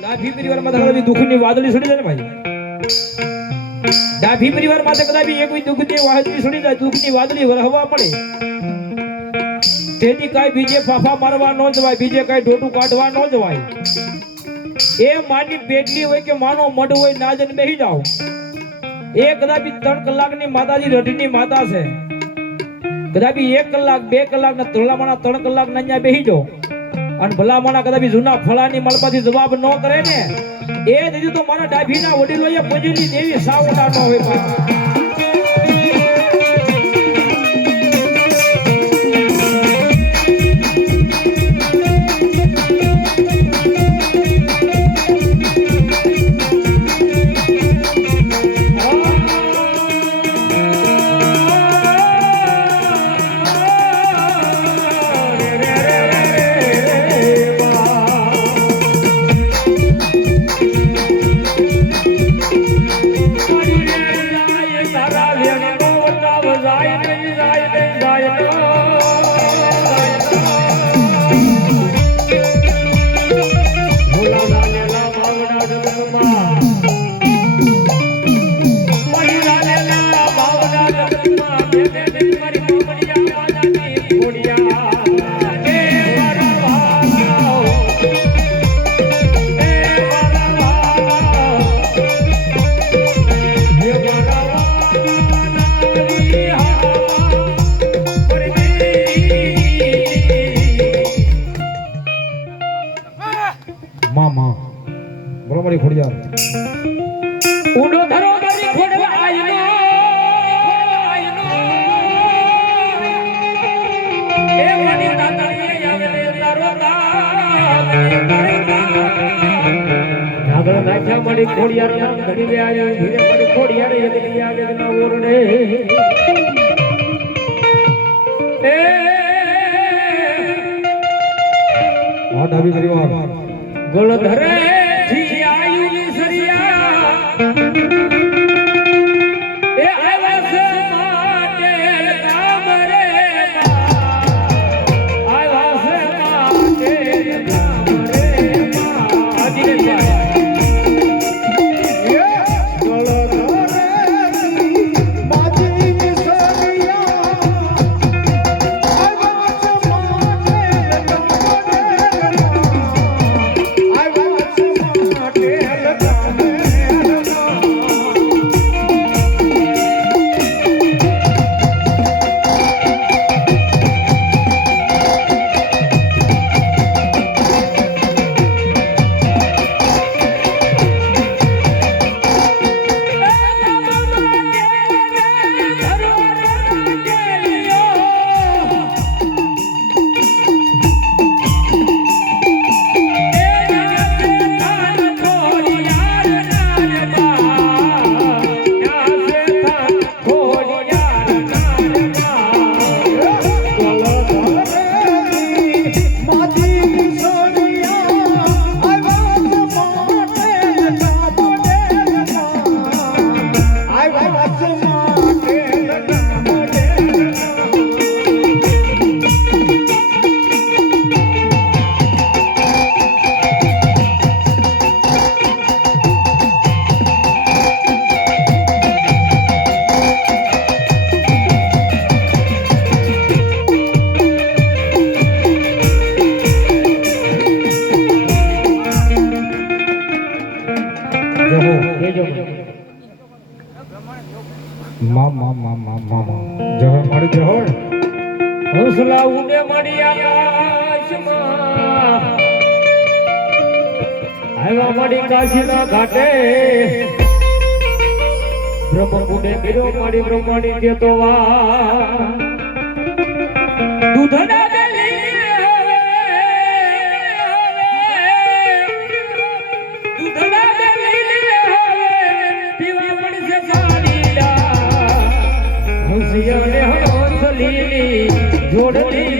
ડાભી પરિવારમાં દુઃખની વાદળી છોડી જાય ને ભાઈ. ડાભી પરિવાર માટે કદાચ એક દુઃખની વાદળી છોડી જાય, દુઃખની વાદળી વરહવા મળે. તેથી કાંઈ બીજે ફાફા મારવા ન જવાય, બીજે કાંઈ ઢોટું કાઢવા ન જવાય. એ માની પેટલી હોય કે માનો મઢ હોય, ના જન બેહી જાઓ. એ કદાચ ત્રણ કલાકની માતાજી રઢની માતા છે. કદાચ એક કલાક, બે કલાક ને તોલામાના ત્રણ કલાક ના અહીંયા બેહી જાઓ. અને ભલામાના કદાચ જૂના ફળાની મળપાથી જવાબ ન કરે ને, એ દીધી તો મારા ડાભીના વડીલોએ પૂજેલી દેવી સાવટા ન હોય મારી ખોડિયાર ઉડો ધરો મારી ખોડવા આઈનો એ મારી દાતાણીએ આવે તારો નાખ્યા મારી ઘડી ધીરે મારી ખોડિયાર એકલી આવે ના ઓરડે. એ હા ડાબી હંસલા ઉડે મળી આકાશમાં આવ્યા મળી કાશીના ઘાટે. બ્રહ્મ કુંડે ગીરો મારી બ્રહ્માણી દેતો વા દૂધના પાણીડા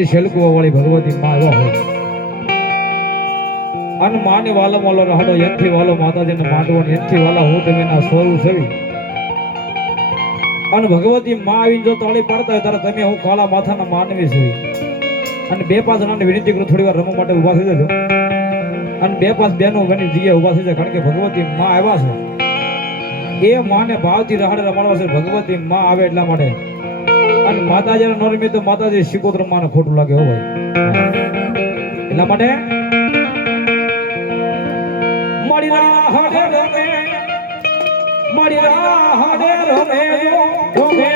મારી શેલકુઓ વાળી ભગવતી માં એવા હોય. અન માને વાલો વાલો રહડો એનથી વાલો માતાજીને માંડવો એનથી વાલા હું તમે ના સોરું સવી. અને ભગવતી માં આવીને જો તાળી પાડતા હોય ત્યારે તમે હું કાળા માથાના માનવી સવી. અને બે પાંચ જણાને વિનંતી કરું, થોડી વાર રમવા માટે ઊભા થઈ જજો. અને બે પાંચ બહેનો બની જગ્યાએ ઊભા થઈ જાય કારણ કે ભગવતી માં આવ્યા છે. એ માને ભાવથી રહાડે રમાડવા છે, ભગવતી માં આવે એટલા માટે. અને માતાજીને ન રમીએ તો માતાજી શિકોત્ર માને ખોટું લાગે હો ભાઈ. એટલા માટે મારી રાહડે રમે મારી રાહડે રમે જો, રમે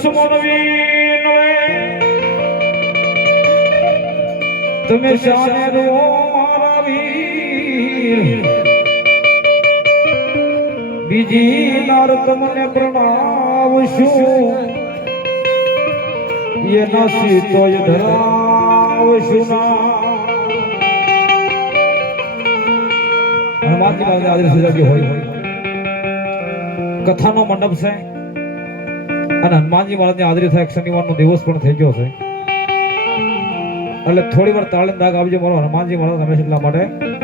લક્ષ્મણ વીનવે તમે શાને રો મારા વીર બીજી નાર તમને પ્રણાવશું. એના સીતોય ધરાવશું ના. હનુમાનજી મહારાજ આજે સજાવ્યો હોય. કથાનો મંડપ છે. અને હનુમાનજી મહારાજની હાજરી થાય શનિવારનો દિવસ પણ થઈ ગયો છે. એટલે થોડી વાર તાળી દાગ આપજો મારો હનુમાનજી મહારાજ હંમેશા એટલા માટે